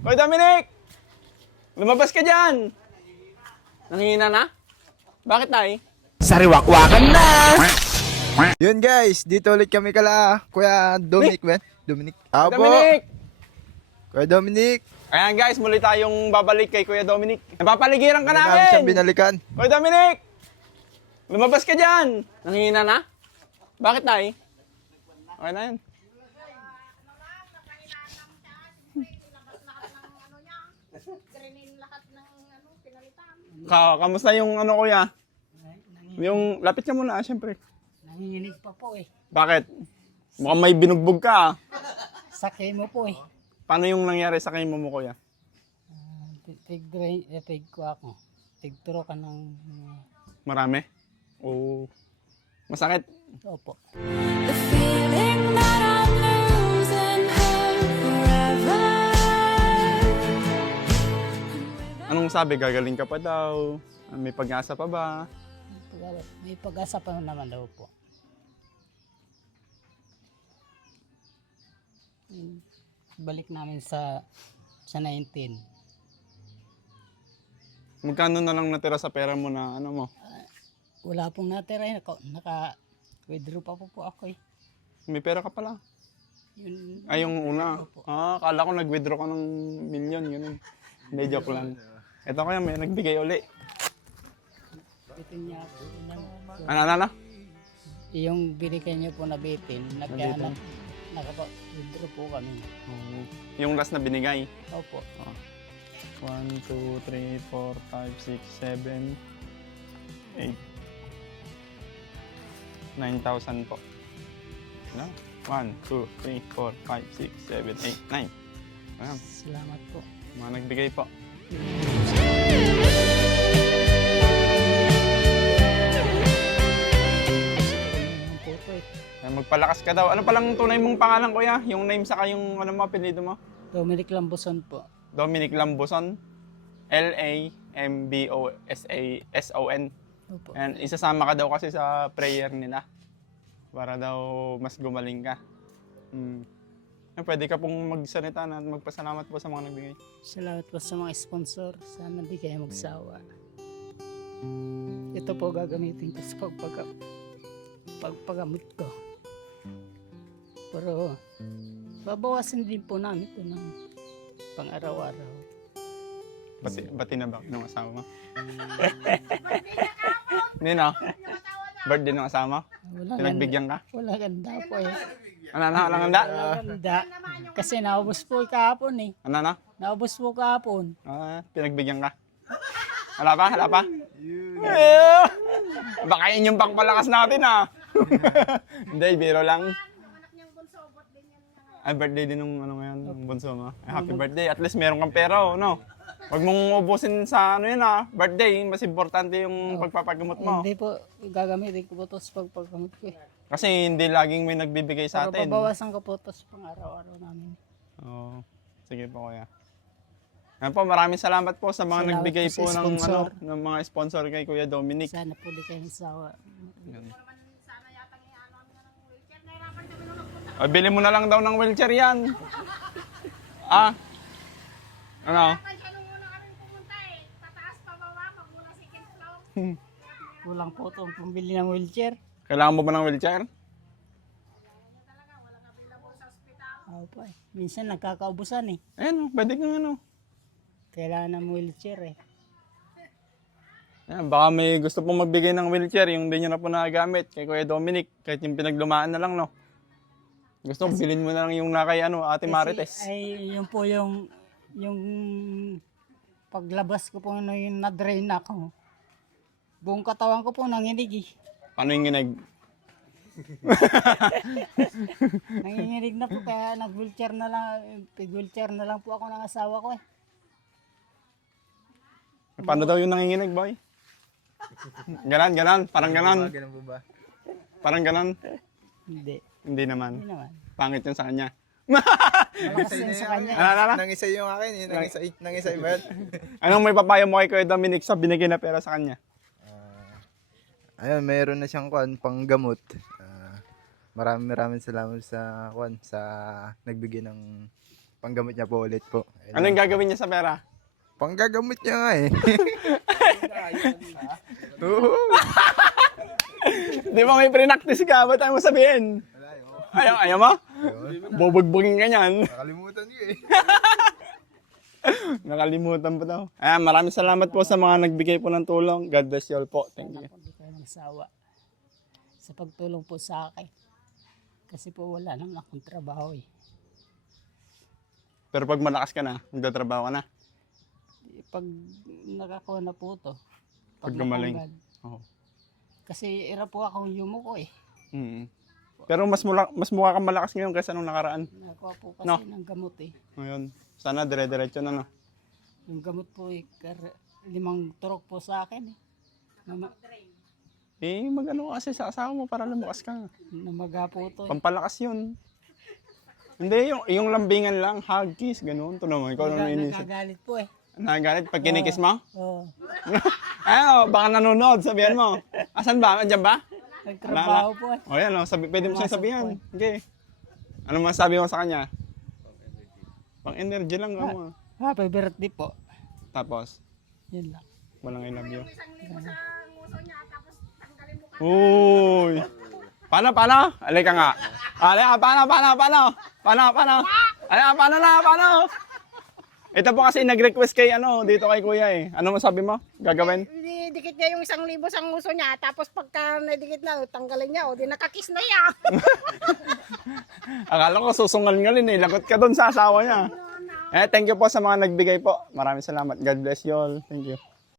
Hoy Dominic! Lumabas ka dyan! Nangihina na? Bakit tay? Sariwakwakan na! Yun guys, dito ulit kami kala Kuya Dominic, ben? Dominic? Apo! Dominic! Kuya Dominic! Ayan guys, muli tayong babalik kay Kuya Dominic. Napapaligiran ka Hindi namin siya namin! binalikan. Hoy Dominic! Lumabas ka dyan! Nangihina na? Bakit tay? Okay na yun. Kamusta yung ano kuya? Yung lapit ka muna, syempre. Nanginginig pa po eh. Bakit? Mukhang may binugbog ka. Sakay mo po eh. Paano yung nangyari sa kayo mo kuya? Tig ko ako. Tigturo ka ng... Marami? Oo. Masakit? Opo. The feeling that I'm losing her forever. Anong sabi? Gagaling ka pa daw? May pag-asa pa ba? May pag-asa pa naman daw po. Balik namin sa 19. Magkano na lang natira sa pera mo na ano mo? Wala pong natira eh. Naka-withdraw pa po ako eh. May pera ka pala. Yun, Ay, yung una. Opo. Akala ko nag-withdraw ka ng milyon. Yun. Hindi, joke lang. Ito kaya may nagbigay uli. bitin niya po. Ano? Yung binigay niyo po na bitin, nakapa-withdraw po kami. Yung last na binigay. Opo. 1, 2, 3, 4, 5, 6, 7, 8. 9,000 po. Ano? 1, 2, 3, 4, 5, 6, 7, 8, 9. Ayan. Salamat po. Mga nagbigay po. Yung puto eh. Ayan, magpalakas ka daw. Ano palang tunay mong pangalan kuya? Yung name saka yung ano mo, apelido mo? Dominic Lambuson po. Dominic Lambuson. Lamboson. Opo. And isasama ka daw kasi sa prayer nila. Para daw mas gumaling ka. Pwede ka pong magsalita na magpasalamat po sa mga nagbigay. Salamat po sa mga sponsor. Sana di kayo magsawa. Ito po gagamitin ko sa pagpagamot ko. Pero babawasan din po namin ito ng pang-araw-araw. Bati na ba ng asawa mo? Hindi na. Birthday ng asawa mo? Wala Pinagbigyan ka? Wala ganda po eh. Ano na? Walang handa? Wala ganda. Kasi naubos po kahapon eh. Ano na? Naubos po kahapon. Pinagbigyan ka? Wala pa? Wala pa? Yeah. Baka yun yung pangpalakas natin Hindi, biro lang. Ay, birthday din nung ano ngayon, ng bunso mo. Ay, happy birthday. At least meron kang pera, no? Huwag mong ubusin sa ano yun birthday. Mas importante yung pagpapagamot mo. Hindi po gagamitin ko po ito sa pagpagamot ko eh. Kasi hindi laging may nagbibigay sa Pero atin. babawasan ko po ito sa pang-araw-araw namin. Oo. Sige po kuya. Ayan po, maraming salamat po sa mga Salamat nagbigay po po sa ng, sponsor. ng mga sponsor kay Kuya Dominic. Sana po di kayo sawa. O, bili mo na lang daw ng wheelchair yan. Ano? Kulang po itong pambili ng wheelchair. Kailangan mo ba ng wheelchair? Opo eh. Minsan nagkakaubusan eh. Ayan, pwede kang ano. Kailangan ng wheelchair eh. Ayan, baka may gusto pong magbigay ng wheelchair, yung hindi nyo na po nagagamit kay Kuya Dominic, kahit yung pinaglumaan na lang, no? Gusto mo, bilhin mo na lang yung nakay Ate Marites. Ay, yun po yung paglabas ko po yung na-drain ako. Buong katawan ko po nanginig eh. Paano yung ginag? Nanginginig na po kaya nag-wheelchair na lang, pig-wheelchair na lang po ako ng asawa ko eh. Paano daw yung nanginginig, boy? Ganan, parang ganan. Ganun po ba? Parang ganan. Hindi. Hindi naman. Hindi naman. Pangit yun sa kanya. Malakas yun sa kanya. Ano? Nang isa yung akin eh. Nang isa yung bad. Anong may papayo mo kay Kuya Dominic sa binigay na pera sa kanya? Ayun, mayroon na siyang panggamot. Maraming salamat sa nagbigay ng Panggamot niya po ulit po. Ayun Anong lang. gagawin niya sa pera? Panggagamot niya nga eh. Oo. Di ba may pre-practice ka? Ba't tayo mo sabihin? Ayaw mo? Bubugbugin ka niyan. Nakalimutan niyo eh. Nakalimutan pa daw. Ayan, maraming salamat po sa mga nagbigay po ng tulong. God bless you all po. Thank you. Hindi kayo magsawa sa pagtulong po sa akin. Kasi po wala naman akong trabaho eh. Pero pag malakas ka na, magtatrabaho ka na. Pag nakakuha na po to. Pag gumaling. natanggal. Oo. Kasi ira po akong yumuko eh. Mm. Pero mas mukha kang malakas ngayon kaysa nung nakaraan. Nakuha po kasi No. ng gamot eh. Ngayon, sana dire-diretso na, no? Yung gamot po eh, 5 turok po sa akin eh. Mag-ano kasi sa asawa mo para lumakas ka. Namaga po to eh. Pampalakas yun. Hindi, yung lambingan lang, hug, kiss, ganun. Ito naman, ikaw ano inisip. Nagagalit po eh. Nagalit pag kinikis mo? Oo. Baka nanonood, sabihan mo. Asan ba? Andiyan ba? Nagtrabaho po eh. O yan, pwede mo siyang Pumasok sabihan. po Okay. Ano masabi mo sa kanya? Pang-energy lang mo. Happy birthday po. Tapos, Yun lang. walang I love you. Uy! Paano? Alika nga. Alika, paano? Alika, paano? Ito po kasi nag-request kay dito kay kuya eh. Ano masabi mo? Gagawin? Dikit niya yung 1,000 sa nguso niya, tapos pagka nadikit na, tanggalin niya, o di nakakiss na yan. Akala ko susungal-ngalin eh. Lagot ka doon sa asawa niya. Thank you po sa mga nagbigay po. Maraming salamat. God bless you all. Thank you.